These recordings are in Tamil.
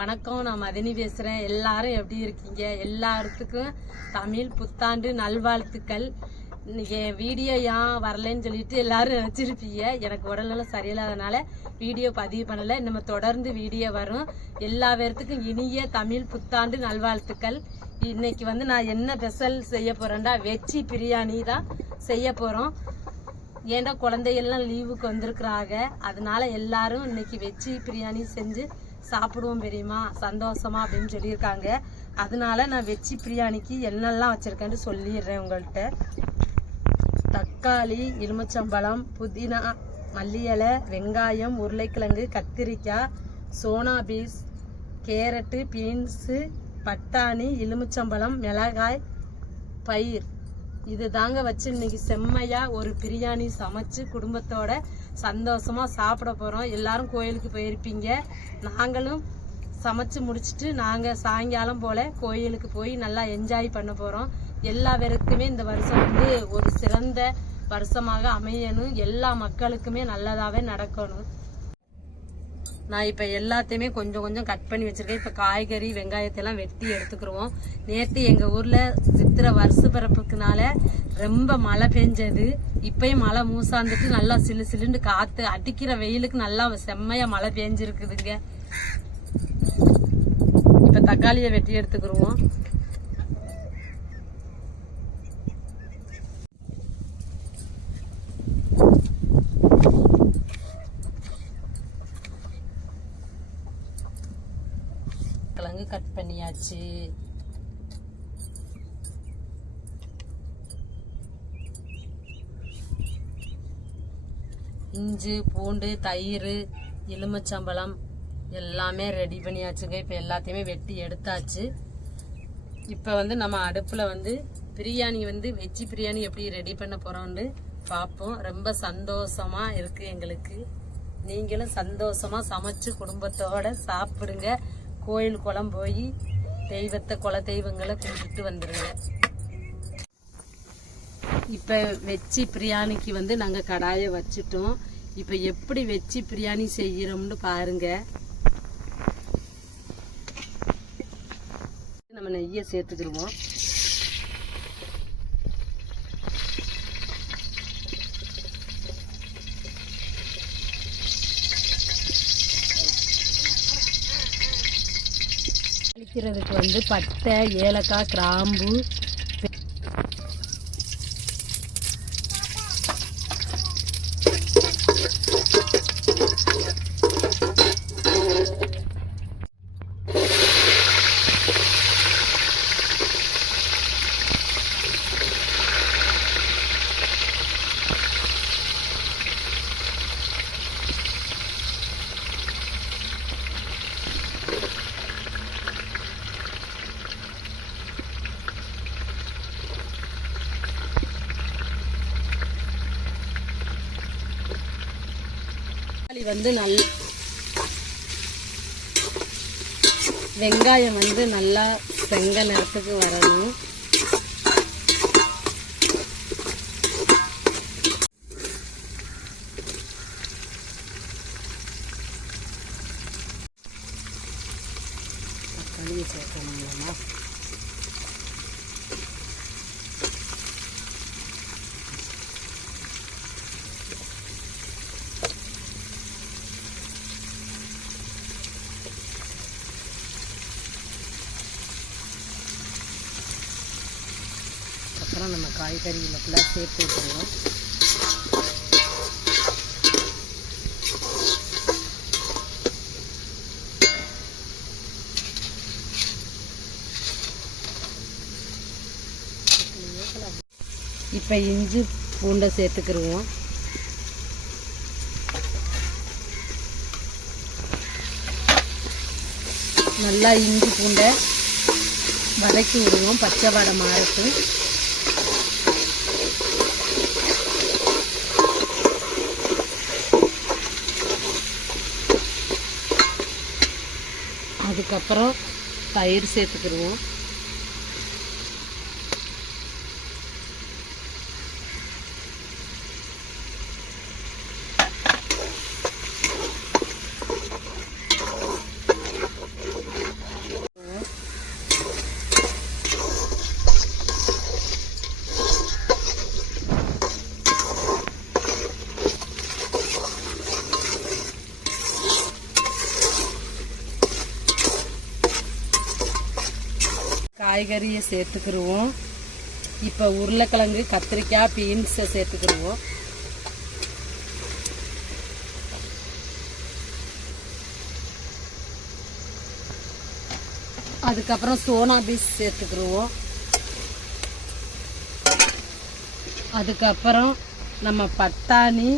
வணக்கம் நான் மதினி பேசுகிறேன் எல்லாரும் எப்படி இருக்கீங்க? எல்லாத்துக்கும் தமிழ் புத்தாண்டு நல்வாழ்த்துக்கள். இன்னைக்கு என் வீடியோ ஏன் வரலைன்னு சொல்லிட்டு எல்லாரும் நினச்சிருப்பீங்க. எனக்கு உடல்நலம் சரியில்லாதனால வீடியோ பதிவு பண்ணலை. நம்ம தொடர்ந்து வீடியோ வரும். எல்லா பேர்த்துக்கும் இனிய தமிழ் புத்தாண்டு நல்வாழ்த்துக்கள். இன்னைக்கு வந்து நான் என்ன ஸ்பெஷல் செய்ய போகிறேன்டா வெஜ்ஜி பிரியாணி தான் செய்ய போகிறோம் ஏன்டா குழந்தைகள்லாம் லீவுக்கு வந்திருக்கிறாங்க. அதனால எல்லாரும் இன்னைக்கு வெஜ்ஜி பிரியாணி செஞ்சு சாப்பிடுவோம் பெரியமா சந்தோஷமா அப்படின்னு சொல்லியிருக்காங்க. அதனால நான் வெஜ்ஜி பிரியாணிக்கு என்னெல்லாம் வச்சுருக்கேன்ட்டு சொல்லிடுறேன் உங்கள்கிட்ட. தக்காளி எலுமிச்சம்பழம் புதினா மல்லி இலை வெங்காயம் உருளைக்கிழங்கு கத்திரிக்காய் சோனா பீஸ் கேரட்டு பீன்ஸு பட்டாணி எலுமிச்சம்பழம் மிளகாய் பயிர். இது தாங்க வச்சு இன்னைக்கு செம்மையா ஒரு பிரியாணி சமைச்சு குடும்பத்தோட சந்தோஷமா சாப்பிட போறோம். எல்லாரும் கோயிலுக்கு போயிருப்பீங்க. நாங்களும் சமைச்சு முடிச்சுட்டு நாங்க சாயங்காலம் போல கோயிலுக்கு போய் நல்லா என்ஜாய் பண்ண போறோம். எல்லா பேருக்குமே இந்த வருஷம் வந்து ஒரு சிறந்த வருஷமாக அமையணும். எல்லா மக்களுக்குமே நல்லதாவே நடக்கணும். நான் இப்போ எல்லாத்தையுமே கொஞ்சம் கொஞ்சம் கட் பண்ணி வச்சிருக்கேன். இப்போ காய்கறி வெங்காயத்தை எல்லாம் வெட்டி எடுத்துக்கிருவோம் நேற்று எங்கள் ஊரில் சித்திரை வருஷ பிறப்புக்குனால ரொம்ப மழை பெஞ்சது. இப்பயும் மழை மூசாந்துட்டு நல்லா சிலு சிலுண்டு காற்று அடிக்கிற வெயிலுக்கு நல்லா செம்மையாக மழை பெஞ்சிருக்குதுங்க. இப்போ தக்காளியை வெட்டி எடுத்துக்கிருவோம் கிழங்கு கட் பண்ணியாச்சு இஞ்சி பூண்டு தயிர் எலுமிச்சம்பழம் எல்லாமே ரெடி பண்ணியாச்சுங்க. இப்போ எல்லாத்தையுமே வெட்டி எடுத்தாச்சு. இப்போ வந்து நம்ம அடுப்பில் வந்து பிரியாணி வந்து வெஜ்ஜி பிரியாணி எப்படி ரெடி பண்ண போகிறோம்னு பார்ப்போம் ரொம்ப சந்தோஷமாக இருக்குது எங்களுக்கு. நீங்களும் சந்தோஷமாக சமைச்சு குடும்பத்தோடு சாப்பிடுங்க. கோயில் குளம் போய் தெய்வத்தை குல தெய்வங்களை கும்பிட்டு வந்துருங்க. இப்போ வெச்சி பிரியாணிக்கு வந்து நாங்கள் கடாயை வச்சுட்டோம். இப்போ எப்படி வெச்சி பிரியாணி செய்கிறோம்னு பாருங்க. நம்ம நெய்யை சேர்த்துக்கிடுவோம். வைக்கிறதுக்கு வந்து பட்டை ஏலக்காய் கிராம்பு வந்து நல் வெங்காயம் வந்து நல்லா செங்க நிறத்துக்கு வரணும். தக்காளியை சேர்க்கணுங்களா அப்புறம் காய்கறிகளை சேர்த்து விட்டுருவோம் இப்போ இஞ்சி பூண்டை சேர்த்துக்கிருவோம். நல்லா இஞ்சி பூண்டை வதக்கி விடுவோம். பச்சை வடை மாறட்டும். அதுக்கப்புறம் தயிர் சேர்த்துக்கிடுவோம் காய்கறியை சேர்த்துக்கிருவோம். இப்போ உருளைக்கிழங்கு கத்திரிக்காய் பீன்ஸை சேர்த்துக்கிடுவோம் அதுக்கப்புறம் சோனா பீஸ் சேர்த்துக்கிடுவோம் அதுக்கப்புறம் நம்ம பட்டாணி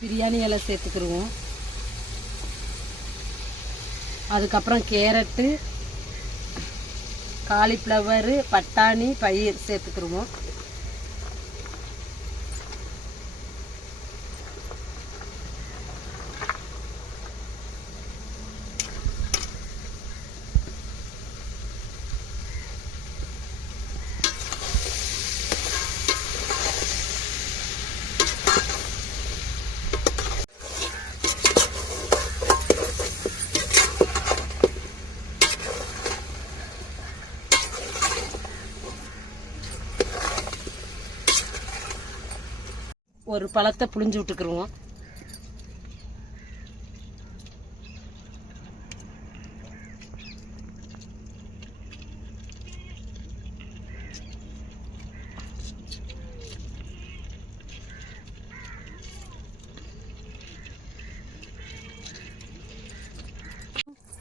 பிரியாணி எல்லாம் சேர்த்துக்கிருவோம். அதுக்கப்புறம் கேரட்டு காலிஃப்ளவரு பட்டாணி பயிர் சேர்த்துக்கிருவோம். ஒரு பழத்தை புளிஞ்சு விட்டுக்குருவோம்.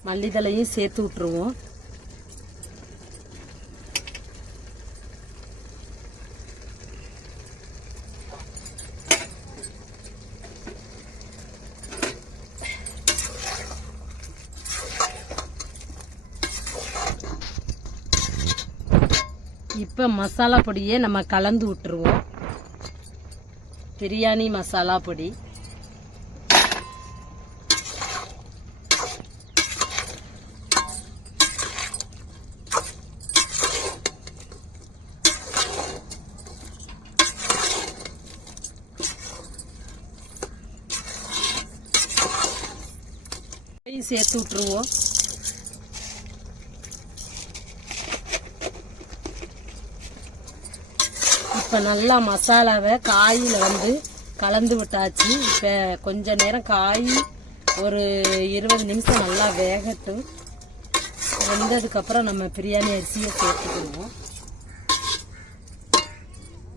மல்லிதழையும் சேர்த்து விட்டுருவோம். இப்போ மசாலா பொடியை நம்ம கலந்து விட்டுருவோம். பிரியாணி மசாலா பொடி. சேர்த்து விட்டுருவோம். இப்போ நல்லா மசாலாவை காயில் வந்து கலந்து விட்டாச்சு. இப்போ கொஞ்ச நேரம் காய் ஒரு இருபது நிமிஷம் நல்லா வேகட்டும். வெந்ததுக்கப்புறம் நம்ம பிரியாணி அரிசியை சேர்த்துக்கிடுவோம்.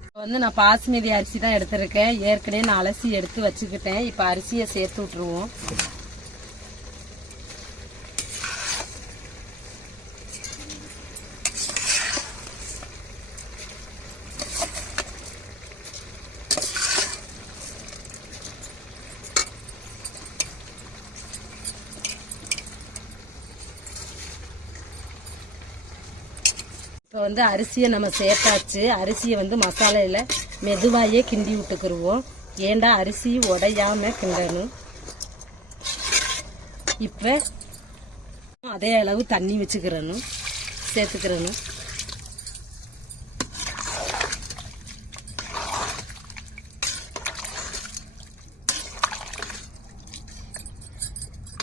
இப்போ வந்து நான் பாசுமதி அரிசி தான் எடுத்திருக்கேன். ஏற்கனவே நான் அலசி எடுத்து வச்சுக்கிட்டேன். இப்போ அரிசியை சேர்த்து விட்ருவோம் வந்து அரிசியை நம்ம சேர்த்தாச்சு. அரிசியை வந்து மசாலையில் மெதுவாயே கிண்டி விட்டுக்கிருவோம். ஏண்டா அரிசி உடையாம கிண்டணும்? இப்போ அதே அளவு தண்ணி வச்சுக்கிறணும். சேர்த்துக்கிறணும்.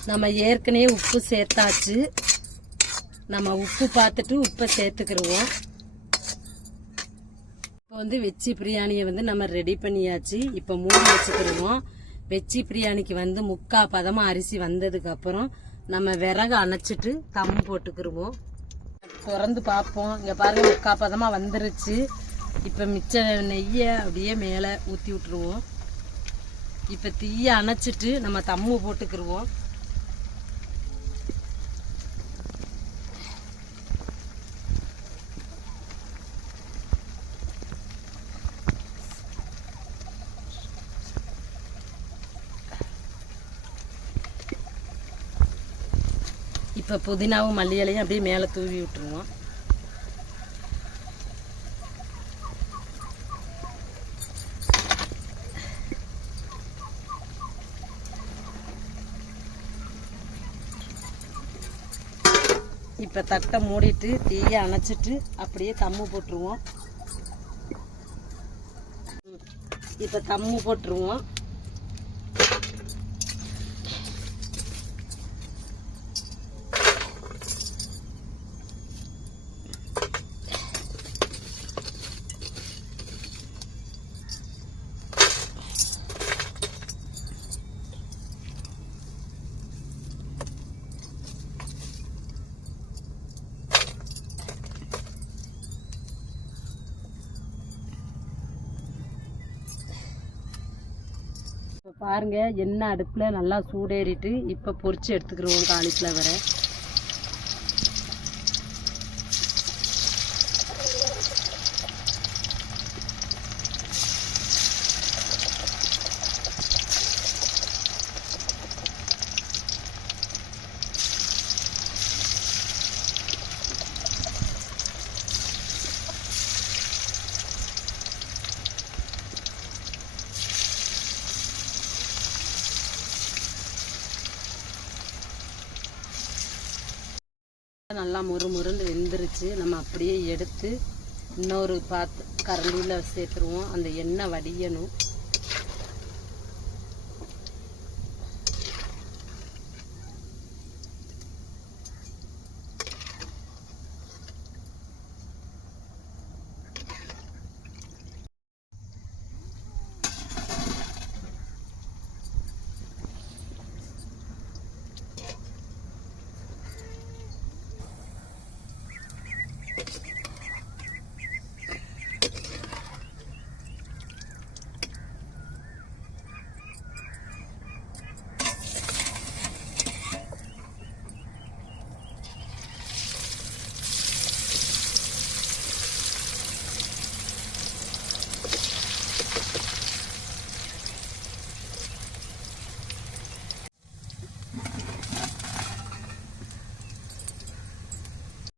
நம்ம ஏற்கனவே உப்பு சேர்த்தாச்சு. நம்ம உப்பு பார்த்துட்டு உப்பை சேர்த்துக்கிருவோம். இப்போ வந்து வெச்சி பிரியாணியை வந்து நம்ம ரெடி பண்ணியாச்சு. இப்போ மூடி வச்சுக்கிருவோம். வெச்சி பிரியாணிக்கு வந்து முக்கா பதமாக அரிசி வந்ததுக்கப்புறம் நம்ம விறகு அணைச்சிட்டு தம் போட்டுக்கிருவோம். திறந்து பார்ப்போம். இங்கே பாருங்கள் முக்கா பதமாக வந்துருச்சு. இப்போ மிச்ச நெய்யை அப்படியே மேலே ஊற்றி விட்டுருவோம். இப்போ தீயை அணைச்சிட்டு நம்ம தம்மு போட்டுக்கிருவோம். இப்போ புதினாவும் மல்லி இலையும் அப்படியே மேலே தூவி விட்டுருவோம். இப்போ தட்டை மூடிட்டு தீயை அணைச்சிட்டு அப்படியே தம்மு போட்டுருவோம். இப்போ தம்மு போட்டுருவோம். பாருங்கள் எண்ணெய் அடுப்பில் நல்லா சூடேறிட்டு இப்போ பொறிச்சு எடுத்துக்கிறோம் காலிஃப்ளவரை நல்லா முறு முருன்னு வெந்துருச்சு. நம்ம அப்படியே எடுத்து இன்னொரு பாத்து கரண்டியில் சேர்த்துருவோம். அந்த எண்ணெய் வடியணும்.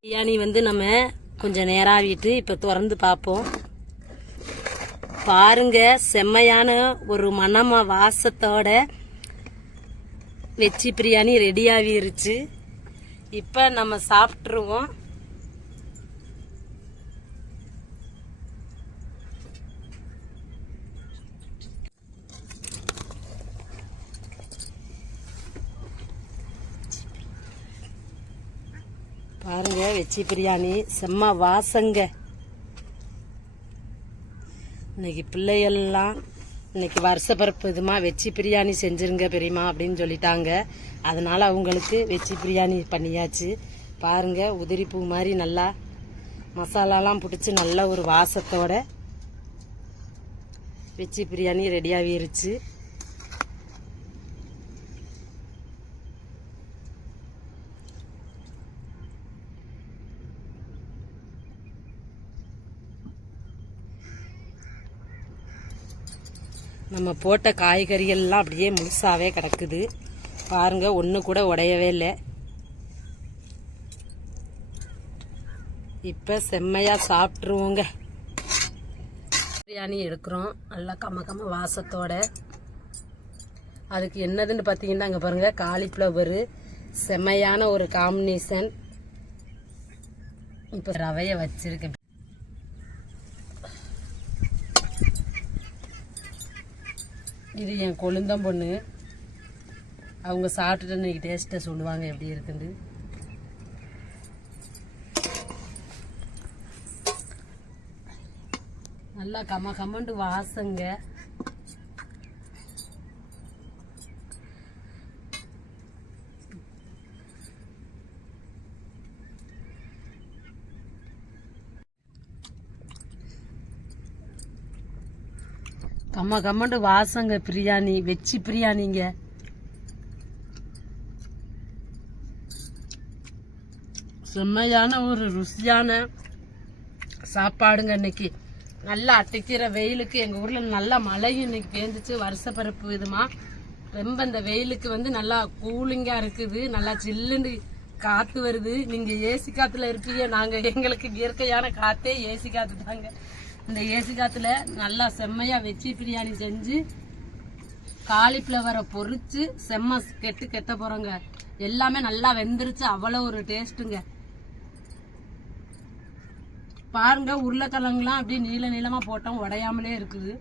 பிரியாணி வந்து நம்ம கொஞ்சம் நேராகிட்டு இப்போ திறந்து பார்ப்போம் பாருங்க செம்மையான ஒரு மணம வாசத்தோட வெச்சி பிரியாணி ரெடி ஆகிருச்சு. இப்போ நம்ம சாப்பிட்ருவோம் பாருங்க வெச்சி பிரியாணி. செம்ம வாசங்க. இன்னைக்கு பிள்ளைகள்லாம் இன்னைக்கு வருஷப்பிறப்பு இதுமா வெச்சி பிரியாணி செஞ்சுருங்க பெரியமா அப்படின்னு சொல்லிட்டாங்க. அதனால அவங்களுக்கு வெச்சி பிரியாணி பண்ணியாச்சு. பாருங்க உதிரி பூ மாதிரி நல்லா மசாலாலாம் பிடிச்சி நல்ல ஒரு வாசத்தோட வெச்சி பிரியாணி ரெடியாகிருச்சு நம்ம போட்ட காய்கறிகள்லாம் அப்படியே முழுசாகவே கிடக்குது. பாருங்க ஒன்று கூட உடையவே இல்லை. இப்போ செம்மையாக சாப்பிட்ருவோங்க பிரியாணி எடுக்கிறோம். நல்லா கம்ம கம்ம வாசத்தோடு. அதுக்கு என்னதுன்னு பார்த்தீங்கன்னா அங்கே பாருங்கள் காலிஃப்ளவரு செம்மையான ஒரு காம்பினேஷன் இப்போ ரவையை வச்சுருக்கேன். இது என் கொழுந்தம் பொண்ணு. அவங்க சாப்பிட்டுட்டு இன்றைக்கி டேஸ்ட்டை சொல்லுவாங்க எப்படி இருக்குன்னு. நல்லா கம கமண்டு வாசங்க. கம்ம கம்மண்டு வாசங்க பிரியாணி வெச்சி பிரியாணிங்க. செம்மையான ஒரு ருசியான சாப்பாடுங்க இன்னைக்கு. நல்லா அட்டைக்கிற வெயிலுக்கு எங்கள் ஊரில் நல்லா மழையும் இன்னைக்கு பேந்துச்சு வருஷப்பிறப்பு இதுமா ரொம்ப இந்த வெயிலுக்கு வந்து நல்லா கூலிங்காக இருக்குது நல்லா சில்லுன்னு காற்று வருது. நீங்கள் ஏசி காற்றுல இருப்பீங்க நாங்கள் எங்களுக்கு இயற்கையான காற்றே ஏசி காற்று தாங்க இந்த ஏசி காற்றுல நல்லா செம்மையா வெச்சி பிரியாணி செஞ்சு காலிஃப்ளவரை பொரிச்சு செம்ம கெட்டு கெட்ட போறோங்க. எல்லாமே நல்லா வெந்துருச்சு. அவ்வளோ ஒரு டேஸ்ட்டுங்க. பாருங்க உருளைக்கிழங்குலாம் அப்படியே நீள நீளமா போட்டோம். உடையாமலே இருக்குது.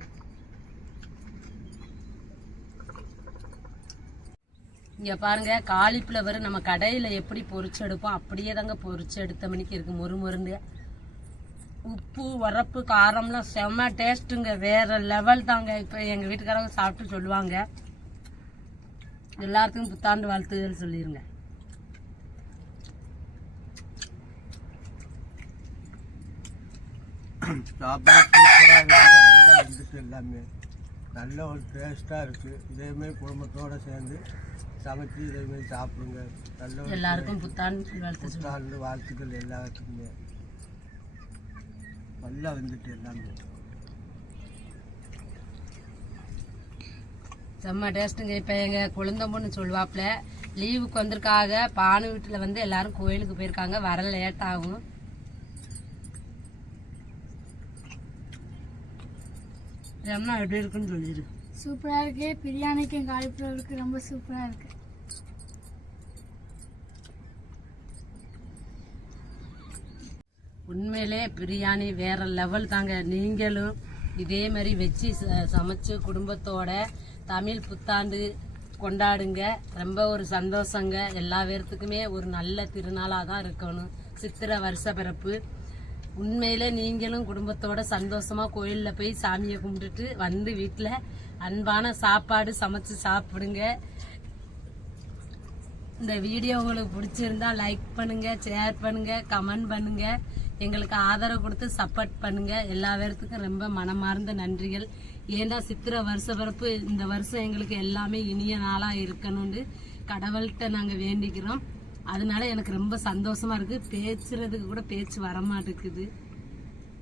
இங்க பாருங்க காலிஃப்ளவர் நம்ம கடையில எப்படி பொரிச்சு எடுப்போம்? அப்படியே தாங்க பொரிச்சு எடுத்த மணிக்கு இருக்கு. மொறு மொறுண்டு உப்பு உரப்பு காரம்லாம் செம்ம டேஸ்ட்டுங்க வேற லெவல் தாங்க. இப்போ எங்க வீட்டுக்காரங்க சாப்பிட்டு சொல்லுவாங்க. எல்லாத்துக்கும் புத்தாண்டு வாழ்த்துகள் வந்துட்டு எல்லாமே நல்ல ஒரு டேஸ்ட்டாக இருக்குது இதேமாரி குடும்பத்தோடு சேர்ந்து சமைச்சு இதேமாரி சாப்பிடுங்க. நல்ல எல்லாருக்கும் புத்தாண்டு வாழ்த்து. புத்தாண்டு வாழ்த்துக்கள் எல்லாத்துக்குமே. நல்லா வந்துட்டு எல்லாமே செம்ம டேஸ்ட்டுங்க இப்போ எங்கள் குழந்தை பொண்ணு சொல்லுவாப்புல லீவுக்கு வந்திருக்காங்க பானு வீட்டில் வந்து எல்லாரும் கோயிலுக்கு போயிருக்காங்க. வர லேட் ஆகும். என்ன எப்படி இருக்குன்னு சொல்லிடு சூப்பராக இருக்கு. பிரியாணிக்கும் காலிஃப்ளவருக்கு ரொம்ப சூப்பராக இருக்கு. உண்மையிலே பிரியாணி வேற லெவல் தாங்க. நீங்களும் இதே மாதிரி வச்சு ச- சமைச்சு குடும்பத்தோட தமிழ் புத்தாண்டு கொண்டாடுங்க. ரொம்ப ஒரு சந்தோஷங்க. எல்லா பேர்த்துக்குமே ஒரு நல்ல திருநாளாக தான் இருக்கணும். சித்திரை வருஷ பிறப்பு. உண்மையிலே நீங்களும் குடும்பத்தோட சந்தோஷமா கோயில்ல போய் சாமியை கும்பிட்டுட்டு வந்து வீட்டில் அன்பான சாப்பாடு சமைச்சு சாப்பிடுங்க. இந்த வீடியோ உங்களுக்கு பிடிச்சிருந்தா லைக் பண்ணுங்க ஷேர் பண்ணுங்க கமெண்ட் பண்ணுங்க. எங்களுக்கு ஆதரவு கொடுத்து சப்போர்ட் பண்ணுங்க. எல்லா பேர்த்துக்கும் ரொம்ப மனமார்ந்த நன்றிகள். ஏன்னா சித்திர வருஷ பிறப்பு இந்த வருஷம் எங்களுக்கு எல்லாமே இனிய நாளா இருக்கணும்னு கடவுள்கிட்ட நாங்க வேண்டிக்கிறோம். அதனால எனக்கு ரொம்ப சந்தோஷமா இருக்கு. பேசுறதுக்கு கூட பேச்சு வரமாட்டேங்குது.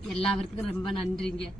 எல்லா பேர்த்துக்கும் ரொம்ப நன்றிங்க.